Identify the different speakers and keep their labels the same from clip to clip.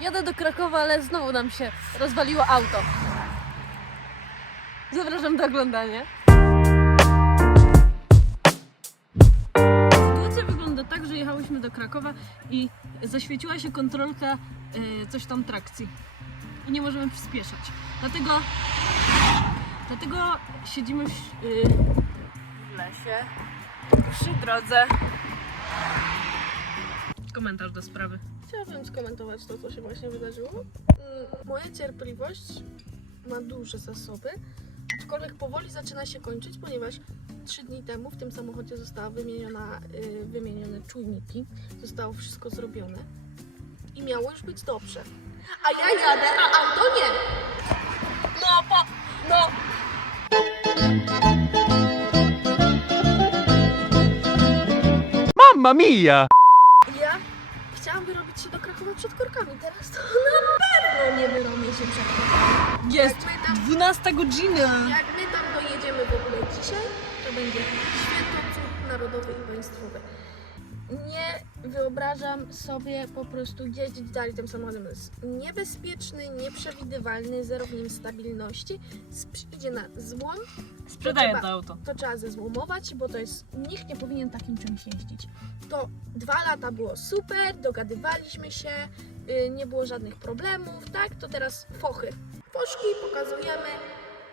Speaker 1: Jadę do Krakowa, ale znowu nam się rozwaliło auto. Zapraszam do oglądania. Sytuacja wygląda tak, że jechałyśmy do Krakowa i zaświeciła się kontrolka y, coś tam trakcji. I nie możemy przyspieszać. Dlatego, dlatego siedzimy w, y, w lesie przy drodze. Komentarz do sprawy.
Speaker 2: Chciałabym skomentować to, co się właśnie wydarzyło. Mm, Moja cierpliwość ma duże zasoby, aczkolwiek powoli zaczyna się kończyć, ponieważ trzy dni temu w tym samochodzie została wymieniona, y, wymienione czujniki, zostało wszystko zrobione i miało już być dobrze. A ja jadę, a auto nie. No, po, no,
Speaker 3: Mamma mia!
Speaker 2: Wyrobić się do Krakowa przed korkami, teraz to na pewno nie wyrobię się przed korkami.
Speaker 1: Jest
Speaker 2: Jak my tam
Speaker 1: 12 godzina!
Speaker 2: Jak my tam dojedziemy w ogóle dzisiaj, to będzie święto cud narodowy i państwowy. Nie wyobrażam sobie po prostu jeździć dalej tym samochodem. Jest niebezpieczny, nieprzewidywalny, zero w nim stabilności. Idzie na złom,
Speaker 1: Sprzedaję
Speaker 2: trzeba-
Speaker 1: to auto.
Speaker 2: to trzeba zezłomować, bo to jest, nikt nie powinien takim czymś jeździć. To dwa lata było super, dogadywaliśmy się, y, nie było żadnych problemów, tak? To teraz fochy. Foszki pokazujemy,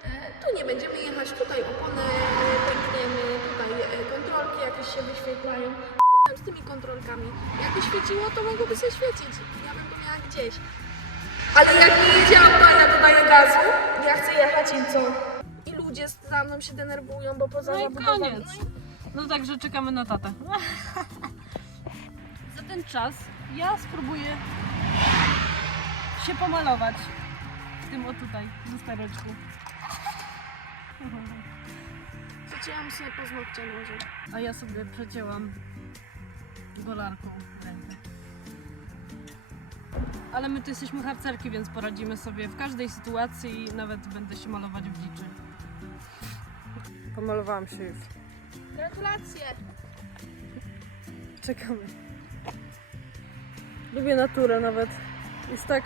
Speaker 2: e, tu nie będziemy jechać, tutaj opony e, pękniemy, tutaj e, kontrolki jakieś się wyświetlają. Z tymi kontrolkami. Jakby świeciło, to mogłoby się świecić. Ja bym to miała gdzieś. Ale jak nie jedzie auto, ja dodaję gazu, ja chcę jechać i co? I ludzie za mną się denerwują, bo poza
Speaker 1: No i
Speaker 2: zabudową-
Speaker 1: koniec. No także czekamy na tatę. Za ten czas ja spróbuję się pomalować w tym o tutaj, lustereczku.
Speaker 2: Przecięłam sobie paznokcie nożem.
Speaker 1: A ja sobie przecięłam golarką rękę. Ale my tu jesteśmy harcerki, więc poradzimy sobie w każdej sytuacji i nawet będę się malować w dziczy. Pomalowałam się już.
Speaker 2: Gratulacje!
Speaker 1: Czekamy. Lubię naturę nawet. Jest tak...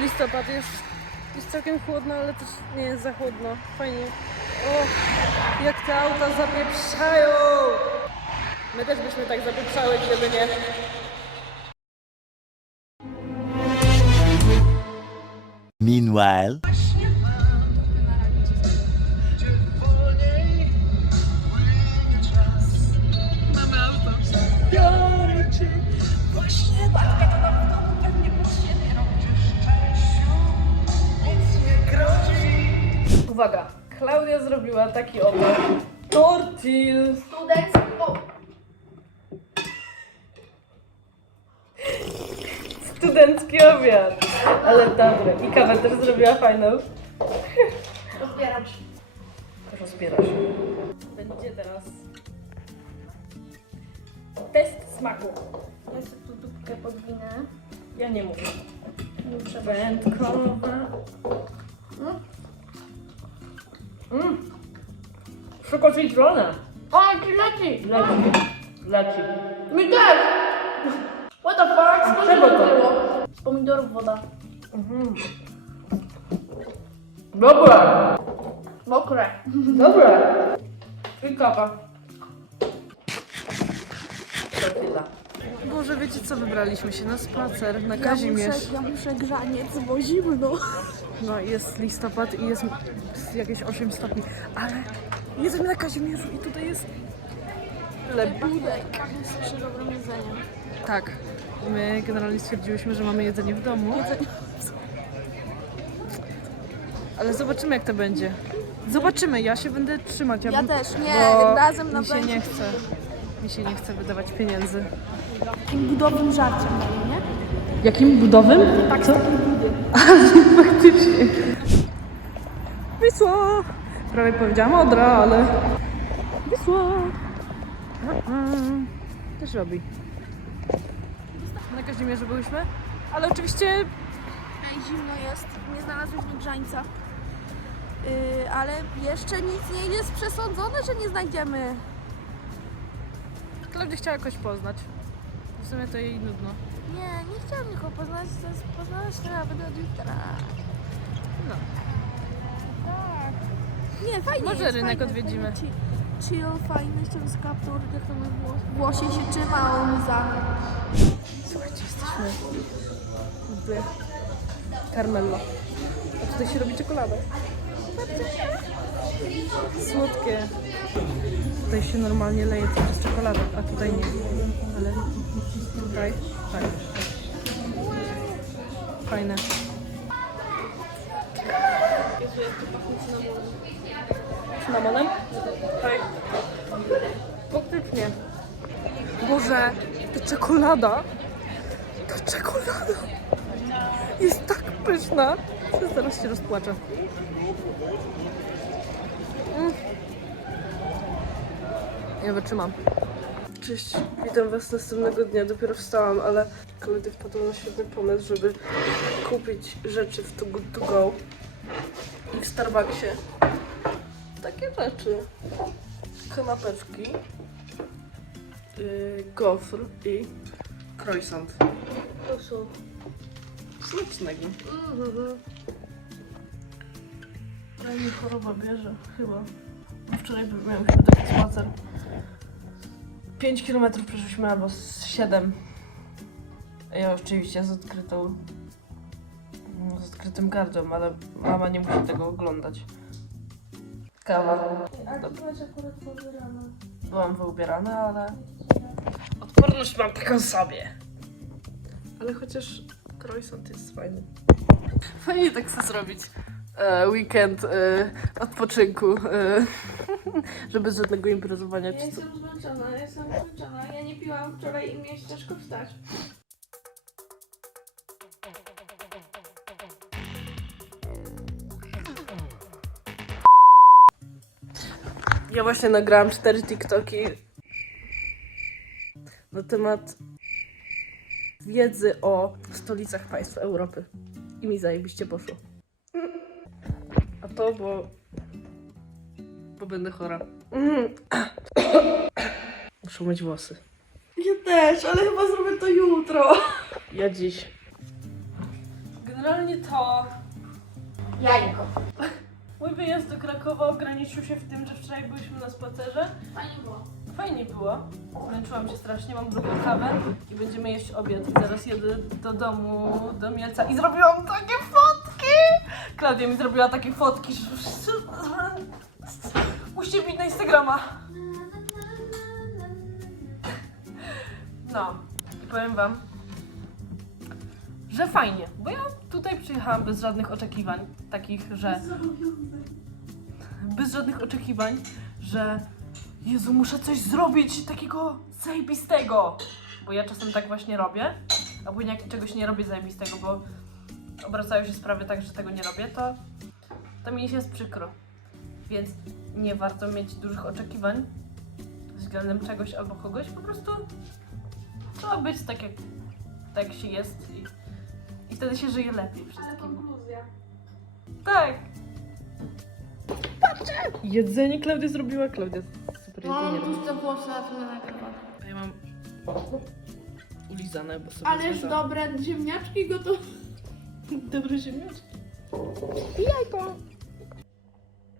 Speaker 1: Listopad jest, jest całkiem chłodno, ale też nie jest za chłodno. Fajnie. O, jak te auta zapieprzają! My też byśmy tak zapieprzały, gdyby nie.
Speaker 3: Meanwhile.
Speaker 2: Studencki
Speaker 1: obiad. Ale dobry. I kawę też zrobiła fajną.
Speaker 2: Rozbieram się.
Speaker 1: Rozbiera się. Będzie teraz test smaku.
Speaker 2: Ja sobie tu dupkę podwinę.
Speaker 1: Ja nie mówię.
Speaker 2: Muszę
Speaker 1: Wędkowa. Mmm. Szokocitronę.
Speaker 2: O, ci leci!
Speaker 1: Leci. Leci.
Speaker 2: Mi też! What the fuck?
Speaker 1: Czego
Speaker 2: to? było? Pomidorów woda.
Speaker 1: Mhm. Dobra.
Speaker 2: Mokre.
Speaker 1: Dobra. I kawa. Boże, wiecie co? Wybraliśmy się na spacer na Kazimierz.
Speaker 2: ja muszę grzaniec, bo zimno.
Speaker 1: No jest listopad i jest jakieś 8 stopni, ale jesteśmy na Kazimierzu i tutaj jest chleb.
Speaker 2: Budek. Słyszę dobre jedzenie.
Speaker 1: Tak, my generalnie stwierdziłyśmy, że mamy jedzenie w domu. Ale zobaczymy jak to będzie. Zobaczymy, ja się będę trzymać.
Speaker 2: Ja
Speaker 1: bym-
Speaker 2: też, nie,
Speaker 1: bo
Speaker 2: razem na
Speaker 1: mi się nie chce. Mi się nie chce wydawać pieniędzy.
Speaker 2: Takim budowym żarciem nie?
Speaker 1: Jakim budowym?
Speaker 2: Tak, budy.
Speaker 1: Faktycznie. Wisła! Prawie powiedziałam Odra, ale... Wisła! Też robi. Na Kazimierzu byłyśmy, ale oczywiście
Speaker 2: Ej, zimno jest, nie znalazłyśmy grzańca. Yy, ale jeszcze nic nie jest przesądzone, że nie znajdziemy.
Speaker 1: Klaudia chciała jakoś poznać. W sumie to jej nudno.
Speaker 2: Nie, nie chciałam nikogo poznać, to poznać trzeba będę od jutra.
Speaker 1: No.
Speaker 2: Tak. Nie, fajnie
Speaker 1: Może
Speaker 2: jest,
Speaker 1: rynek
Speaker 2: fajnie,
Speaker 1: odwiedzimy.
Speaker 2: fajnie. Chill, chill, fajny, chciałbym z kaptur, jak to my włos. Się trzyma, a on za.
Speaker 1: Słuchajcie, jesteśmy w Carmelo. A tutaj się robi czekoladę. Słodkie. Tutaj się normalnie leje cały czas czekoladę, a tutaj nie. Ale tutaj tak. Fajne. Jezu, jak to pachnie cynamonem. Cynamonem? Tak. Faktycznie. Boże, ta czekolada, ta czekolada jest tak pyszna, że zaraz się rozpłaczę. Mm. Nie wytrzymam.
Speaker 3: Cześć, witam Was następnego dnia. Dopiero wstałam, ale koledzy wpadł na świetny pomysł, żeby kupić rzeczy w Too Good To Go i w Starbucksie. Takie rzeczy. Kanapeczki, yy, gofr i croissant. To są smacznego. Mhm. Ale mnie choroba bierze, chyba. Wczoraj miałem się taki spacer. 5 km przeszliśmy albo z 7. Ja oczywiście z odkrytą. Z odkrytym gardłem, ale mama nie musi tego oglądać. Kawa.
Speaker 2: A ty byłaś akurat pobierana.
Speaker 3: Byłam wyubierana, ale. Odporność mam taką sobie. Ale chociaż croissant jest fajny. Fajnie tak chcę zrobić. E, weekend e, odpoczynku. E, że bez żadnego imprezowania
Speaker 2: Ja
Speaker 3: czy co.
Speaker 2: jestem zmęczona, ja jestem zmęczona. Ja nie piłam wczoraj i mnie się ciężko wstać.
Speaker 3: Ja właśnie nagrałam cztery TikToki na temat wiedzy o stolicach państw Europy. I mi zajebiście poszło. A to, bo... bo będę chora. Muszę myć włosy.
Speaker 2: Ja też, ale chyba zrobię to jutro.
Speaker 3: Ja dziś.
Speaker 1: Generalnie to
Speaker 2: Jajko.
Speaker 1: Wyjazd do Krakowa ograniczył się w tym, że wczoraj byliśmy na spacerze.
Speaker 2: Fajnie było.
Speaker 1: Fajnie było. Zmęczyłam się strasznie, mam drugą kawę i będziemy jeść obiad. I zaraz jedę do domu, do Mielca i zrobiłam takie fotki! Klaudia mi zrobiła takie fotki, że musicie wbić na Instagrama. No i powiem wam, że fajnie, bo ja tutaj przyjechałam bez żadnych oczekiwań, takich, że bez żadnych oczekiwań, że Jezu, muszę coś zrobić takiego zajebistego. Bo ja czasem tak właśnie robię, a później jak czegoś nie robię zajebistego, bo obracają się sprawy tak, że tego nie robię, to, to mi się jest przykro. Więc nie warto mieć dużych oczekiwań względem czegoś albo kogoś, po prostu trzeba być tak jak, tak jak się jest i, i wtedy się żyje lepiej wszystkim.
Speaker 2: konkluzja.
Speaker 1: Tak. Jedzenie Klaudia zrobiła. Klaudia super
Speaker 2: Mam
Speaker 1: jedzenie robi.
Speaker 2: puste włosy, a to nagrywa.
Speaker 3: A ja mam ulizane, bo sobie
Speaker 2: Ależ
Speaker 3: zjadłam.
Speaker 2: dobre ziemniaczki gotowe.
Speaker 3: Dobre ziemniaczki.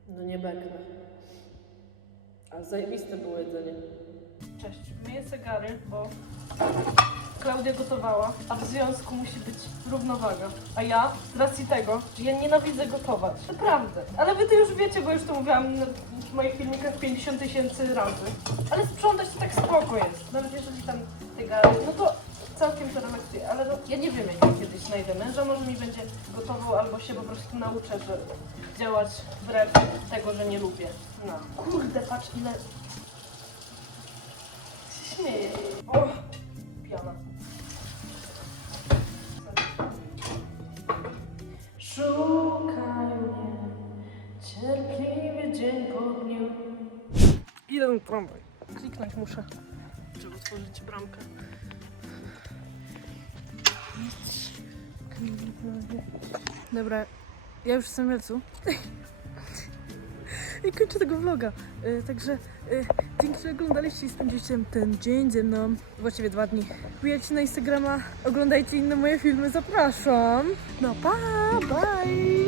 Speaker 3: No nie beknę. A zajebiste było jedzenie.
Speaker 1: Cześć, myję zegary, bo Klaudia gotowała, a w związku musi być równowaga. A ja, z racji tego, że ja nienawidzę gotować. Naprawdę. Ale wy to już wiecie, bo już to mówiłam w moich filmikach 50 tysięcy razy. Ale sprzątać to tak spoko jest. Nawet jeżeli tam te gary, no to całkiem to relaksuje. Ale no, ja nie wiem, jak kiedyś znajdę męża, może mi będzie gotował, albo się po prostu nauczę, że działać wbrew tego, że nie lubię. No. Kurde, patrz ile śmieję. O,
Speaker 3: tramwaj. Kliknąć muszę, żeby otworzyć bramkę. Dobra, ja już jestem w Mielcu.
Speaker 1: i kończę tego vloga. Y, także y, dzięki, że oglądaliście i spędziliście ten dzień ze mną, właściwie dwa dni. Wbijajcie na Instagrama, oglądajcie inne moje filmy, zapraszam. No pa, bye!